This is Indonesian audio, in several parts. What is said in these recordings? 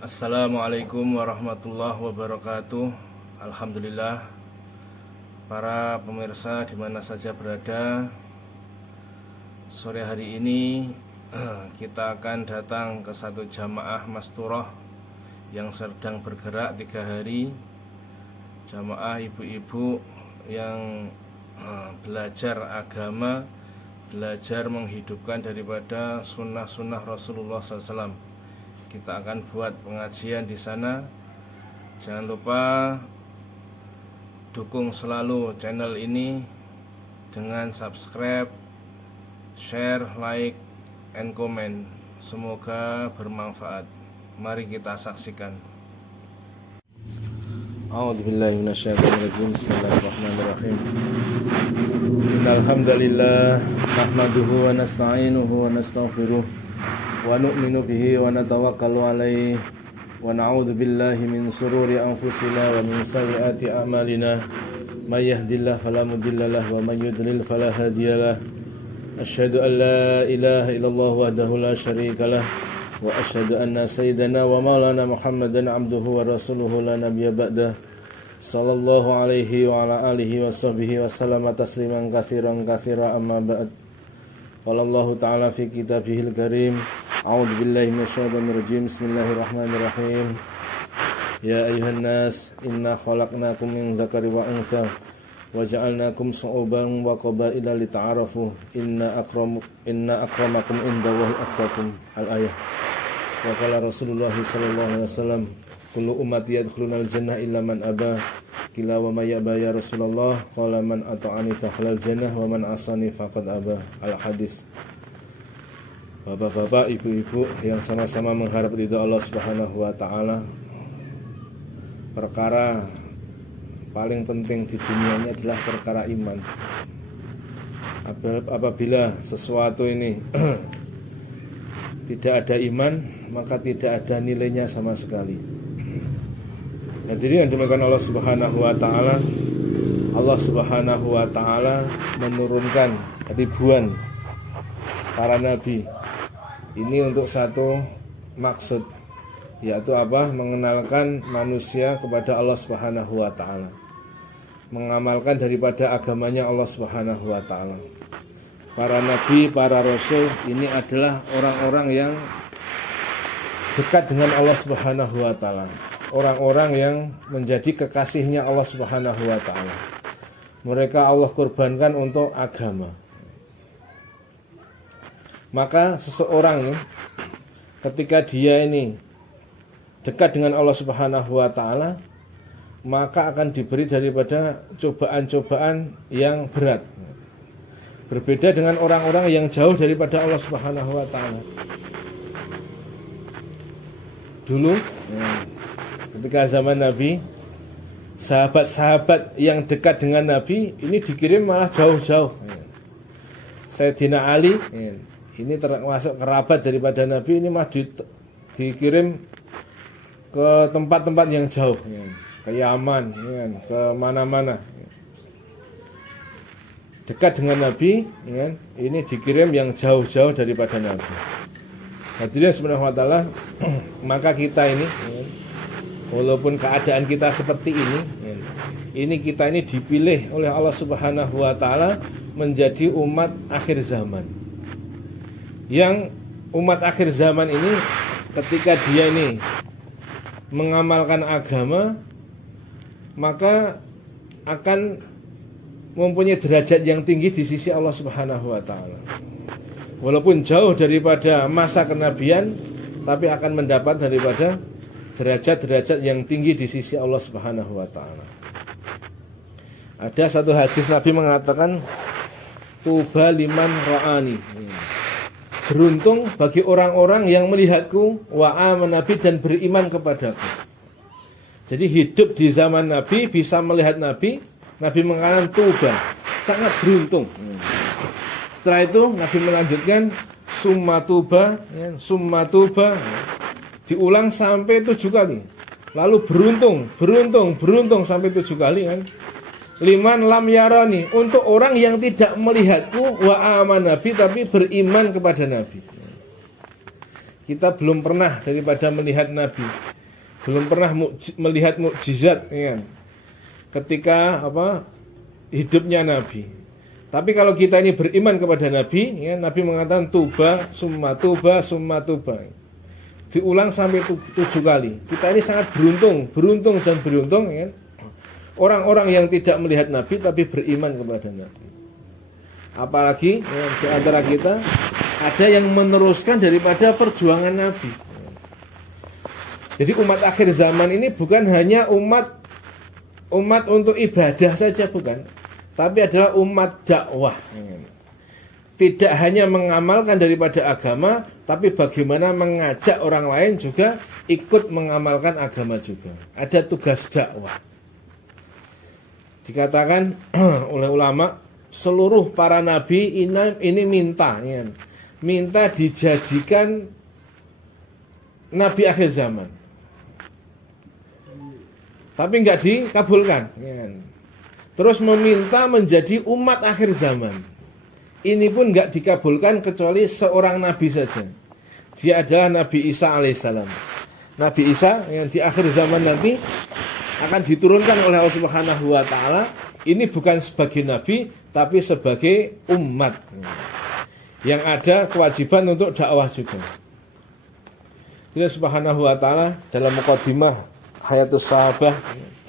Assalamualaikum warahmatullahi wabarakatuh. Alhamdulillah, para pemirsa di mana saja berada, sore hari ini kita akan datang ke satu jamaah masturah yang sedang bergerak 3 hari. Jamaah ibu-ibu yang belajar agama, belajar menghidupkan daripada sunnah-sunnah Rasulullah SAW. Kita akan buat pengajian di sana. Jangan lupa dukung selalu channel ini dengan subscribe, share, like, and comment. Semoga bermanfaat. Mari kita saksikan. A'udzubillahi minasyaitonirrajim. Bismillahirrahmanirrahim. Innal hamdalillah nahmaduhu wa nasta'inuhu wa nastaghfiruh wa nu'minu bihi wa natawakkalu alaihi wa na'udzu billahi min sururi anfusina wa min sayyiati a'malina may yahdihillahu fala mudhillalah wa may yudlil fala hadiyalah. Asyhadu an la ilaha illallah wahdahu la syarikalah wa asyhadu anna sayyidana wa maulana Muhammadan abduhu wa rasuluhu la nabiyya ba'dah. Sallallahu alaihi wa ala alihi wa sahbihi wa sallama tasliman katsiran amma ba'd. Qala Allah ta'ala fi kitabihil karim. A'udzu billahi minasyaitonir rajim. Bismillahirrahmanirrahim. Ya ayyuhan nas, inna khalaqnakum min dzakari wa unsa wa ja'alnakum syu'uban wa qabaila lita'arafu. Inna akramakum indallahi atqakum. Al-ayah. Wa qala Rasulullah sallallahu alaihi wasallam, kullu ummati yadkhulunal jannah illa man aba. Qila wa may yaba ya Rasulullah? Qala man ata'ani dakhalal jannah wa man asani faqad aba. Al-hadis. Bapak-bapak, ibu-ibu yang sama-sama mengharap ridha Allah Subhanahu wa taala. Perkara paling penting di dunia ini adalah perkara iman. Apabila sesuatu ini tidak ada iman, maka tidak ada nilainya sama sekali. Jadi yang dimaksudkan Allah Subhanahu wa taala, Allah Subhanahu wa taala menurunkan ribuan para nabi. Ini untuk satu maksud, yaitu apa? Mengenalkan manusia kepada Allah Subhanahu wa taala, mengamalkan daripada agamanya Allah Subhanahu wa taala. Para nabi, para rasul ini adalah orang-orang yang dekat dengan Allah Subhanahu wa taala, orang-orang yang menjadi kekasihnya Allah Subhanahu wa taala. Mereka Allah korbankan untuk agama. Maka seseorang ini, ketika dia ini dekat dengan Allah Subhanahu wa taala, maka akan diberi daripada cobaan-cobaan yang berat. Berbeda dengan orang-orang yang jauh daripada Allah Subhanahu wa taala. Dulu ketika zaman Nabi, sahabat-sahabat yang dekat dengan Nabi ini dikirim malah jauh-jauh. Sayyidina Ali ini termasuk kerabat daripada Nabi, ini mah dikirim ke tempat-tempat yang jauh, ke Yaman, ke mana-mana. Dekat dengan Nabi, ini dikirim yang jauh-jauh daripada Nabi. Hadirin subhanahu wa ta'ala, maka kita ini, walaupun keadaan kita seperti ini kita ini dipilih oleh Allah Subhanahu wa ta'ala menjadi umat akhir zaman. Yang umat akhir zaman ini ketika dia ini mengamalkan agama, maka akan mempunyai derajat yang tinggi di sisi Allah Subhanahu wa taala. Walaupun jauh daripada masa kenabian, tapi akan mendapat daripada derajat-derajat yang tinggi di sisi Allah Subhanahu wa taala. Ada satu hadis Nabi mengatakan, tuba liman ra'ani. Beruntung bagi orang-orang yang melihatku wa amana bi dan beriman kepadaku. Jadi hidup di zaman Nabi, bisa melihat Nabi, Nabi mengatakan tuba, sangat beruntung. Setelah itu Nabi melanjutkan summa tuba, diulang sampai 7 kali. Lalu beruntung sampai 7 kali kan. Liman lam yarani, untuk orang yang tidak melihatku wa aman nabi tapi beriman kepada Nabi. kita belum pernah daripada melihat Nabi, belum pernah melihat mukjizat, ya kan? Ketika hidupnya Nabi. Tapi kalau kita ini beriman kepada Nabi, ya, Nabi mengatakan tuba, summa tuba, summa tuba. Diulang sampai 7 kali. Kita ini sangat beruntung dan beruntung, ya. Orang-orang yang tidak melihat Nabi tapi beriman kepada Nabi. Apalagi ya, di antara kita ada yang meneruskan daripada perjuangan Nabi. Jadi umat akhir zaman ini bukan hanya umat untuk ibadah saja, bukan, tapi adalah umat dakwah. Tidak hanya mengamalkan daripada agama, tapi bagaimana mengajak orang lain juga ikut mengamalkan agama juga. Ada tugas dakwah. Dikatakan oleh ulama, seluruh para nabi ini minta dijadikan nabi akhir zaman. Tapi enggak dikabulkan. Terus meminta menjadi umat akhir zaman. Ini pun enggak dikabulkan kecuali seorang nabi saja. Dia adalah Nabi Isa alaihissalam. Nabi Isa yang di akhir zaman nanti akan diturunkan oleh Allah Subhanahu wa taala. Ini bukan sebagai nabi tapi sebagai umat yang ada kewajiban untuk dakwah juga. Allah Subhanahu wa taala dalam muqaddimah Hayatus Sahabah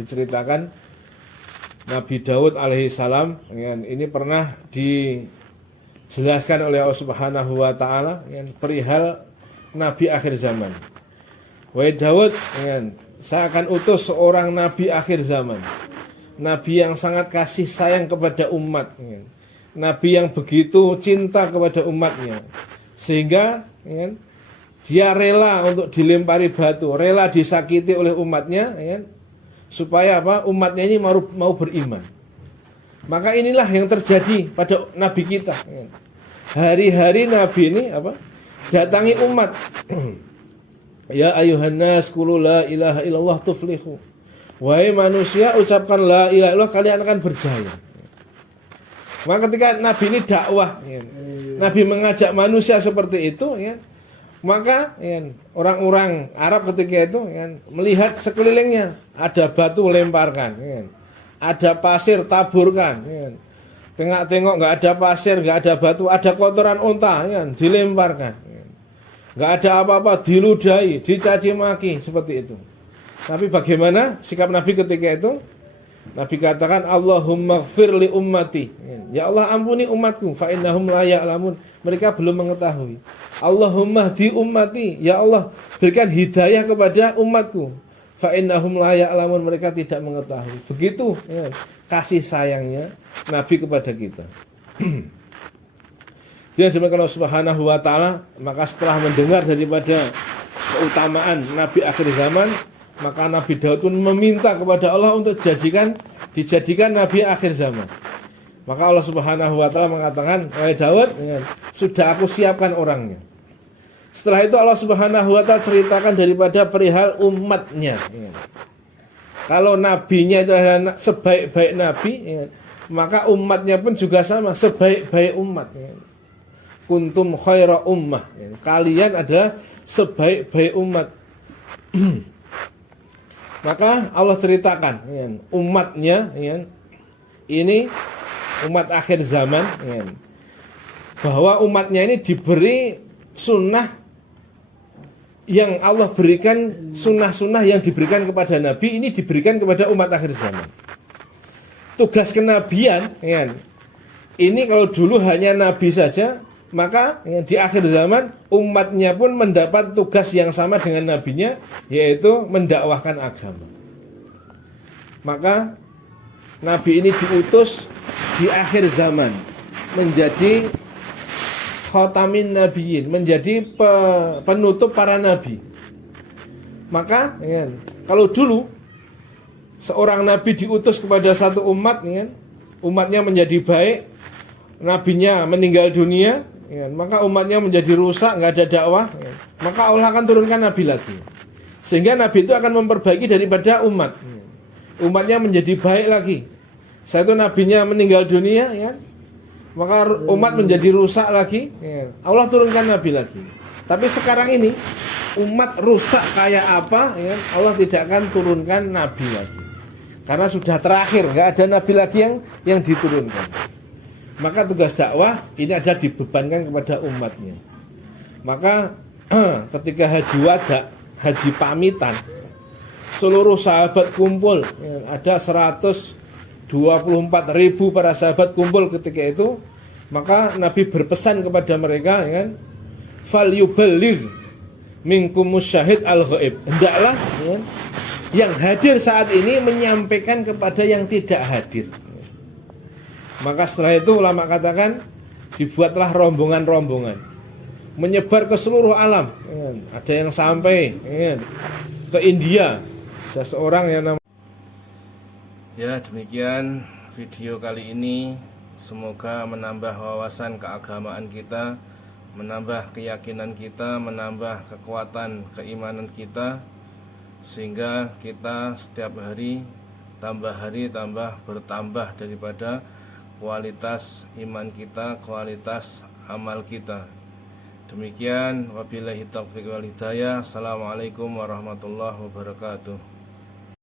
diceritakan Nabi Daud alaihissalam ini pernah dijelaskan oleh Allah Subhanahu wa taala perihal nabi akhir zaman. Wahai Daud, saya akan utus seorang nabi akhir zaman. Nabi yang sangat kasih sayang kepada umat, nabi yang begitu cinta kepada umatnya, sehingga dia rela untuk dilempari batu, rela disakiti oleh umatnya, supaya umatnya ini mau beriman. Maka inilah yang terjadi pada nabi kita. Hari-hari nabi ini datangi umat. Ya ayuhan nas qulu la ilaha illallah tuflihu. Wahai manusia, ucapkan la ilaha illallah, kalian akan berjaya. Maka ketika nabi ini dakwah, nabi mengajak manusia seperti itu, maka orang-orang Arab ketika itu melihat sekelilingnya ada batu lemparkan, ada pasir taburkan, tengok nggak ada pasir, nggak ada batu, ada kotoran unta dilemparkan, nggak ada apa-apa, diludahi, dicaci maki seperti itu. Tapi bagaimana sikap Nabi ketika itu? Nabi katakan Allahumma ighfir li ummati. Ya Allah ampuni umatku, fa innahum la ya'lamun. Mereka belum mengetahui. Allahumma hdi ummati. Ya Allah berikan hidayah kepada umatku. Fa innahum la ya'lamun. Mereka tidak mengetahui. Begitu kasih sayangnya Nabi kepada kita. Dia demikian Allah Subhanahu wa taala, maka setelah mendengar daripada keutamaan Nabi akhir zaman, maka Nabi Daud pun meminta kepada Allah untuk dijadikan Nabi akhir zaman. Maka Allah Subhanahu wa taala mengatakan, "Wahai Daud, sudah aku siapkan orangnya." Setelah itu Allah Subhanahu wa taala ceritakan daripada perihal umatnya. Kalau nabinya itu adalah sebaik-baik nabi, maka umatnya pun juga sama, sebaik-baik umat. Kuntum khaira ummah. Kalian adalah sebaik-baik umat. Maka Allah ceritakan umatnya ini umat akhir zaman, bahwa umatnya ini diberi sunnah yang Allah berikan, sunnah-sunnah yang diberikan kepada Nabi ini diberikan kepada umat akhir zaman. Tugas kenabian ini kalau dulu hanya Nabi saja, maka di akhir zaman umatnya pun mendapat tugas yang sama dengan nabinya, yaitu mendakwahkan agama. Maka Nabi ini diutus di akhir zaman menjadi khatamin nabiyyin, menjadi penutup para nabi. Maka kalau dulu seorang nabi diutus kepada satu umat, umatnya menjadi baik, nabinya meninggal dunia, maka umatnya menjadi rusak, nggak ada dakwah, maka Allah akan turunkan nabi lagi, sehingga nabi itu akan memperbaiki daripada umatnya menjadi baik lagi. Satu nabinya meninggal dunia, maka umat menjadi rusak lagi, Allah turunkan nabi lagi. Tapi sekarang ini umat rusak kayak apa ya, Allah tidak akan turunkan nabi lagi. Karena sudah terakhir, nggak ada nabi lagi yang diturunkan. Maka tugas dakwah ini ada dibebankan kepada umatnya. Maka ketika haji wada, haji pamitan, seluruh sahabat kumpul, ada 124.000 para sahabat kumpul ketika itu. Maka Nabi berpesan kepada mereka, ya kan, fal yuballigh minkumus syahid al-ghaib. Hendaklah ya, yang hadir saat ini menyampaikan kepada yang tidak hadir. Maka setelah itu ulama katakan dibuatlah rombongan-rombongan menyebar ke seluruh alam. Ada yang sampai ke India. Ada seorang yang namanya. Ya, demikian video kali ini. Semoga menambah wawasan keagamaan kita, menambah keyakinan kita, menambah kekuatan keimanan kita, sehingga kita setiap hari tambah bertambah daripada kualitas iman kita, kualitas amal kita. Demikian, wabillahi taufiq wal hidayah. Assalamualaikum warahmatullahi wabarakatuh.